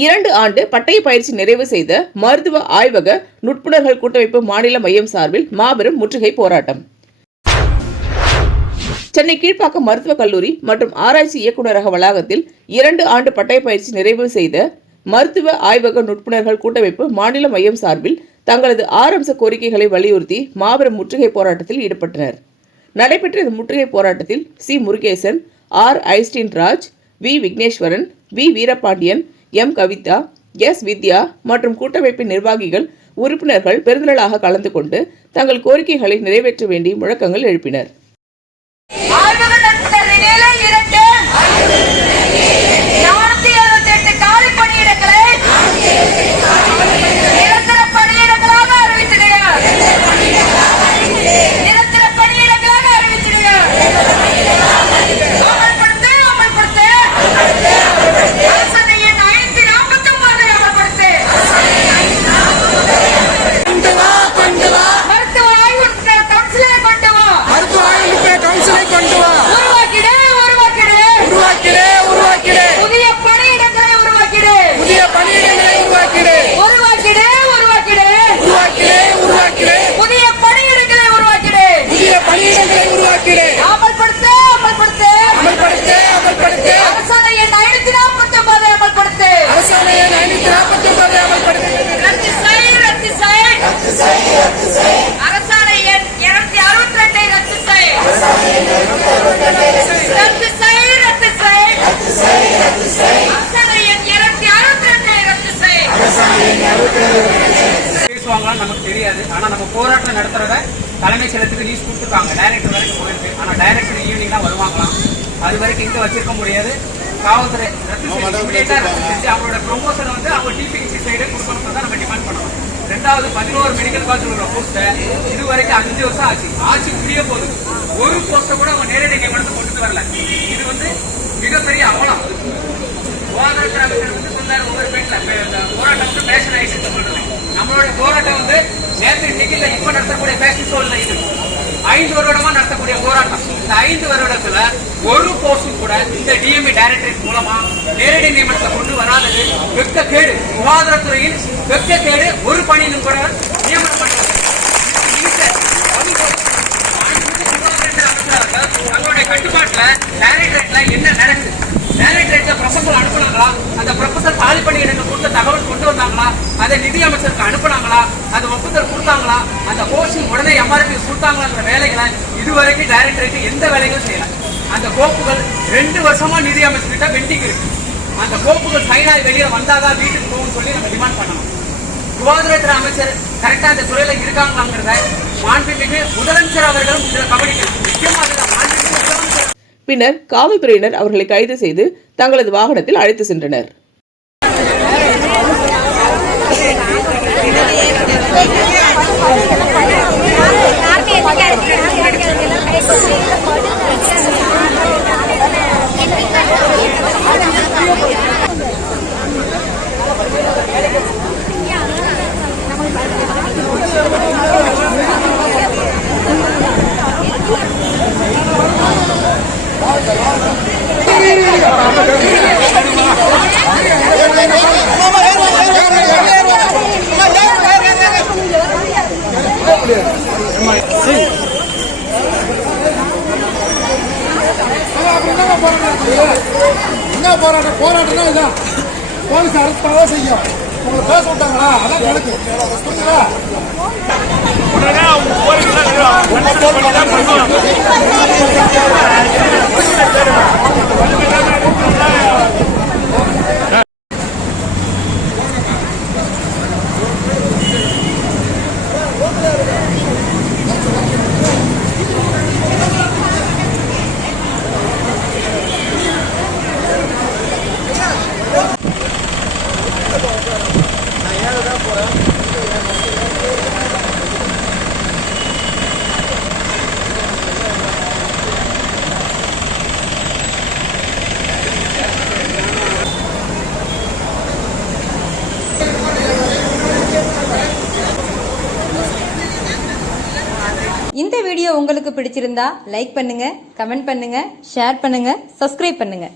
2 ஆண்டு பட்டய பயிற்சி நிறைவு செய்த மருத்துவ ஆய்வக நுட்புணர்கள் கூட்டமைப்பு மாநில மையம் சார்பில் மாபெரும் முற்றுகை போராட்டம். சென்னை கீழ்ப்பாக்கம் மருத்துவக் கல்லூரி மற்றும் ஆராய்ச்சி இயக்குநரக வளாகத்தில் 2 ஆண்டு பட்டய பயிற்சி நிறைவு செய்த மருத்துவ ஆய்வக நுட்புணர்கள் கூட்டமைப்பு மாநில மையம் சார்பில் தங்களது 6 அம்ச கோரிக்கைகளை வலியுறுத்தி மாபெரும் முற்றுகை போராட்டத்தில் ஈடுபட்டனர். நடைபெற்ற இந்த முற்றுகை போராட்டத்தில் C. Murugesan, R. Justin Raj, V. Vigneswaran, V. Veerapandian, M. Kavitha, S. Vidya மற்றும் கூட்டமைப்பின் நிர்வாகிகள், உறுப்பினர்கள் பெருந்திரளாக கலந்து கொண்டு தங்கள் கோரிக்கைகளை நிறைவேற்ற வேண்டி முழக்கங்கள் எழுப்பினர். நமக்கு தெரியாது. ஆனா நம்ம போராட்டம் நடத்துறத தலைமை செயலத்துக்கு நியூஸ் கொடுத்துருக்காங்க. டைரக்டர் வரைக்கும் போயிருக்கு. ஆனா டைரக்டர் ஈவினிங் தான் வருவாங்களாம். அது வரைக்கும் இங்க வச்சிருக்க முடியாது. காவல்துறை செஞ்சு அவங்களோட ப்ரொமோஷன் வந்து அவங்க டிபிசி சைடு கொடுக்கணும் தான் நம்ம டிமாண்ட் பண்ணுவோம். 2வது 11 மெடிக்கல் காலேஜ் போஸ்ட இது வரைக்கும் 5 வருஷம் ஆட்சி முடிய போகுது. ஒரு போஸ்ட கூட அவங்க நேரடி நியமனத்தை கொண்டு வரல. இது வந்து மிகப்பெரிய அவலம். சுகாதாரத்துறை அமைச்சர் வந்து சொன்னார் ஒவ்வொரு பேட்ல போராட்டம் வந்து பேஷன் ஆயிடுச்சு சொல்றாங்க. நம்மளுடைய போராட்டம் வந்து நேற்று இன்னைக்கு இல்ல இப்ப நடத்தக்கூடிய பேஷன் சோல்ல இது 5 வருடமா நடத்தக்கூடிய போராட்டம். இந்த 5 வருடத்துல ஒரு போஸ்டும் கூட இந்த டிஎம்இ டைரக்டரேட் மூலமா நேரடி நியமனத்தை கொண்டு வராதது வெட்கக்கேடு. சுகாதாரத்துறையில் வெட்கக்கேடு. ஒரு பணியிலும் கூட நியமனம் பண்றது தங்களுடைய கட்டுப்பாட்டுல டைரக்டரேட்ல என்ன நடக்குது, டைரக்டரேட்ல ப்ரொபோசல் அனுப்புனாங்களா, அந்த ப்ரொபோசல் காலி பணியிடங்கள் கொடுத்த தகவல் கொண்டு வந்தாங்களா, அதை நிதி அமைச்சருக்கு அனுப்புனாங்களா, அந்த ஒப்புதல் கொடுத்தாங்களா, அந்த போஸ்டிங் உடனே எம்ஆர்பி கொடுத்தாங்களாங்கிற வேலைகளை இதுவரைக்கும் டைரக்டரேட் எந்த வேலைகளும் செய்யல. அந்த கோப்புகள் 2 வருஷமா நிதி அமைச்சர்கிட்ட பெண்டிங் இருக்கு. அந்த கோப்புகள் சைனாய் வெளியே வந்தாதான் வீட்டுக்கு போகும்னு சொல்லி நம்ம டிமாண்ட் பண்ணணும். சுகாதாரத்துறை அமைச்சர் கரெக்டா அந்த துறையில இருக்காங்களாங்கிறத மாண்புமிகு முதலமைச்சர் அவர்களும் இதுல கவனிக்கணும். முக்கியமாக பின்னர் காவல்துறையினர் அவர்களை கைது செய்து தங்களது வாகனத்தில் அழைத்து சென்றனர். என்ன போராட்டம் இதான் போலீஸ் அரசாக செய்யும். உங்களை பேச விட்டாங்களா? அதான் கணக்கு. இந்த வீடியோ உங்களுக்கு பிடிச்சிருந்தா லைக் பண்ணுங்க, கமெண்ட் பண்ணுங்க, ஷேர் பண்ணுங்க, சப்ஸ்கிரைப் பண்ணுங்க.